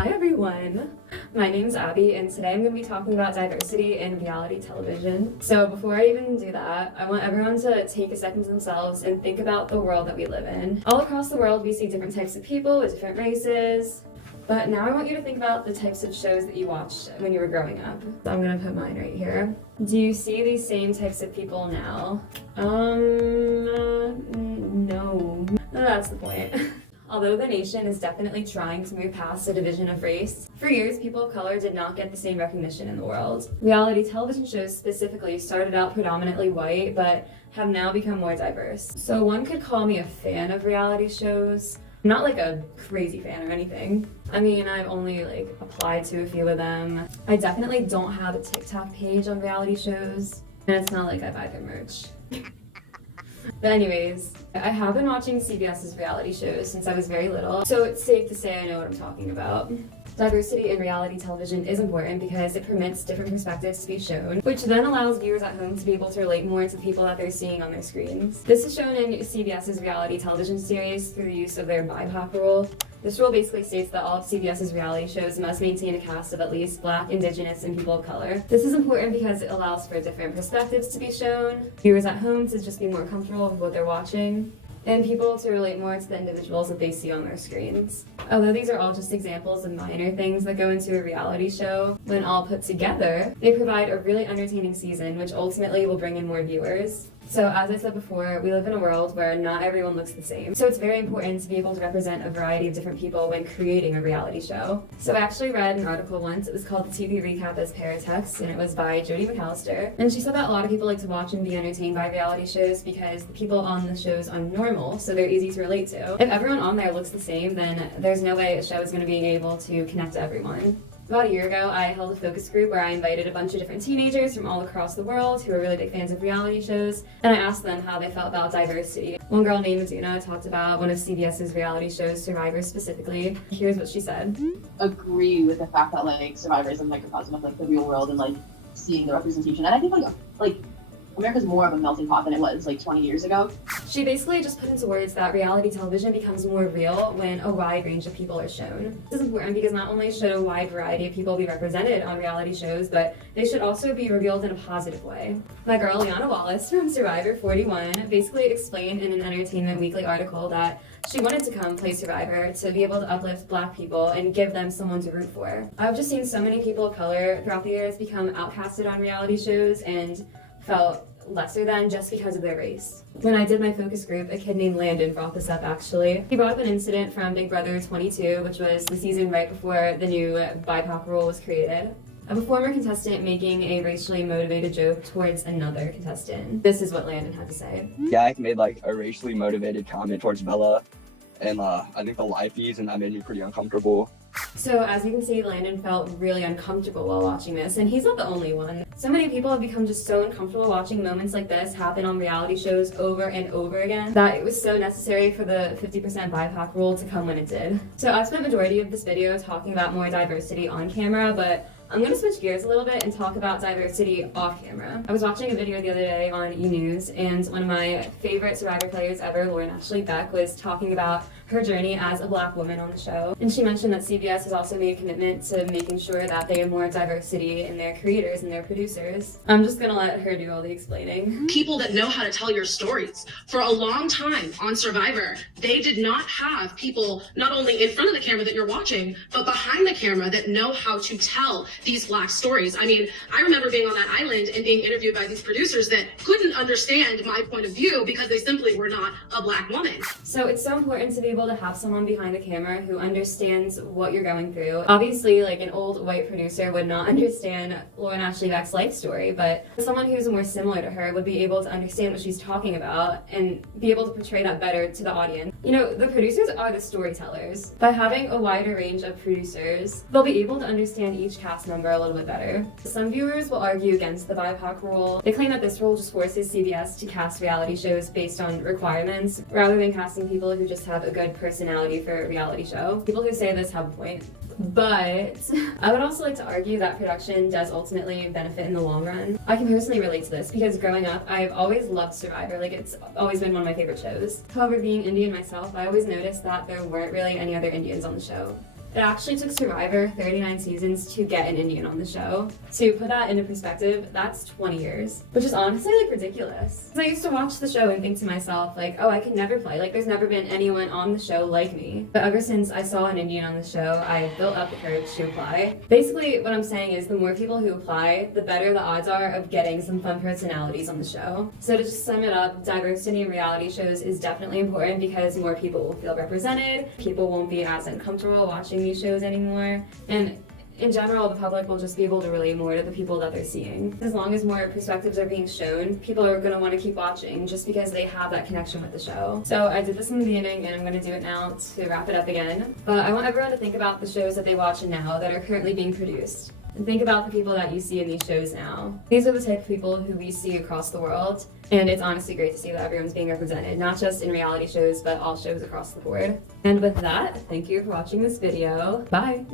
Hi everyone! My name's Abby and today I'm going to be talking about diversity in reality television. So before I even do that, I want everyone to take a second to themselves and think about the world that we live in. All across the world we see different types of people with different races. But now I want you to think about the types of shows that you watched when you were growing up. So I'm going to put mine right here. Do you see these same types of people now? No. That's the point. Although the nation is definitely trying to move past the division of race, for years people of color did not get the same recognition in the world. Reality television shows specifically started out predominantly white, but have now become more diverse. So one could call me a fan of reality shows. I'm not like a crazy fan or anything. I mean, I've only applied to a few of them. I definitely don't have a TikTok page on reality shows, and it's not like I buy their merch. But anyways, I have been watching CBS's reality shows since I was very little, so it's safe to say I know what I'm talking about. Diversity in reality television is important because it permits different perspectives to be shown, which then allows viewers at home to be able to relate more to the people that they're seeing on their screens. This is shown in CBS's reality television series through the use of their BIPOC rule. This rule basically states that all of CBS's reality shows must maintain a cast of at least Black, Indigenous, and people of color. This is important because it allows for different perspectives to be shown, viewers at home to just be more comfortable with what they're watching, and people to relate more to the individuals that they see on their screens. Although these are all just examples of minor things that go into a reality show, when all put together, they provide a really entertaining season, which ultimately will bring in more viewers. So as I said before, we live in a world where not everyone looks the same. So it's very important to be able to represent a variety of different people when creating a reality show. So I actually read an article once, it was called The TV Recap as Paratext, and it was by Jodie McAllister. And she said that a lot of people like to watch and be entertained by reality shows because the people on the shows are normal, so they're easy to relate to. If everyone on there looks the same, then there's no way a show is going to be able to connect to everyone. About a year ago, I held a focus group where I invited a bunch of different teenagers from all across the world who are really big fans of reality shows, and I asked them how they felt about diversity. One girl named Aduna talked about one of CBS's reality shows, Survivor specifically. Here's what she said. Agree with the fact that Survivor is a microcosm of the real world and seeing the representation. And I think America's more of a melting pot than it was 20 years ago. She basically just put into words that reality television becomes more real when a wide range of people are shown. This is important because not only should a wide variety of people be represented on reality shows, but they should also be revealed in a positive way. My girl Liana Wallace from Survivor 41 basically explained in an Entertainment Weekly article that she wanted to come play Survivor to be able to uplift Black people and give them someone to root for. I've just seen so many people of color throughout the years become outcasted on reality shows and felt lesser than just because of their race. When I did my focus group, a kid named Landon brought this up actually. He brought up an incident from Big Brother 22, which was the season right before the new BIPOC rule was created, of a former contestant making a racially motivated joke towards another contestant. This is what Landon had to say. Yak made a racially motivated comment towards Bella, and I think the live feeds, and that made me pretty uncomfortable. So as you can see, Landon felt really uncomfortable while watching this, and he's not the only one. So many people have become just so uncomfortable watching moments like this happen on reality shows over and over again that it was so necessary for the 50% BIPOC rule to come when it did. So I spent the majority of this video talking about more diversity on camera, but I'm going to switch gears a little bit and talk about diversity off camera. I was watching a video the other day on E! News, and one of my favorite Survivor players ever, Lauren Ashley Beck, was talking about her journey as a Black woman on the show. And she mentioned that CBS has also made a commitment to making sure that they have more diversity in their creators and their producers. I'm just going to let her do all the explaining. People that know how to tell your stories. For a long time on Survivor, they did not have people not only in front of the camera that you're watching, but behind the camera that know how to tell these Black stories. I mean, I remember being on that island and being interviewed by these producers that couldn't understand my point of view because they simply were not a Black woman. So it's so important to be able to have someone behind the camera who understands what you're going through. Obviously, an old white producer would not understand Lauren Ashley Beck's life story, but someone who's more similar to her would be able to understand what she's talking about and be able to portray that better to the audience. You know, the producers are the storytellers. By having a wider range of producers, they'll be able to understand each cast member a little bit better. Some viewers will argue against the BIPOC rule. They claim that this rule just forces CBS to cast reality shows based on requirements rather than casting people who just have a good personality for a reality show. People who say this have a point. But I would also like to argue that production does ultimately benefit in the long run. I can personally relate to this because growing up, I've always loved Survivor. It's always been one of my favorite shows. However, being Indian myself, I always noticed that there weren't really any other Indians on the show. It actually took Survivor 39 seasons to get an Indian on the show. To put that into perspective, that's 20 years, which is honestly like ridiculous. 'Cause I used to watch the show and think to myself like, oh, I could never play. Like there's never been anyone on the show like me. But ever since I saw an Indian on the show, I built up the courage to apply. Basically, what I'm saying is the more people who apply, the better the odds are of getting some fun personalities on the show. So to just sum it up, diversity in reality shows is definitely important because more people will feel represented. People won't be as uncomfortable watching these shows anymore, and in general the public will just be able to relate more to the people that they're seeing. As long as more perspectives are being shown, people are going to want to keep watching just because they have that connection with the show. So I did this in the beginning and I'm going to do it now to wrap it up again, but I want everyone to think about the shows that they watch now that are currently being produced. And think about the people that you see in these shows now. These are the type of people who we see across the world, and it's honestly great to see that everyone's being represented, not just in reality shows, but all shows across the board. And with that, thank you for watching this video. Bye!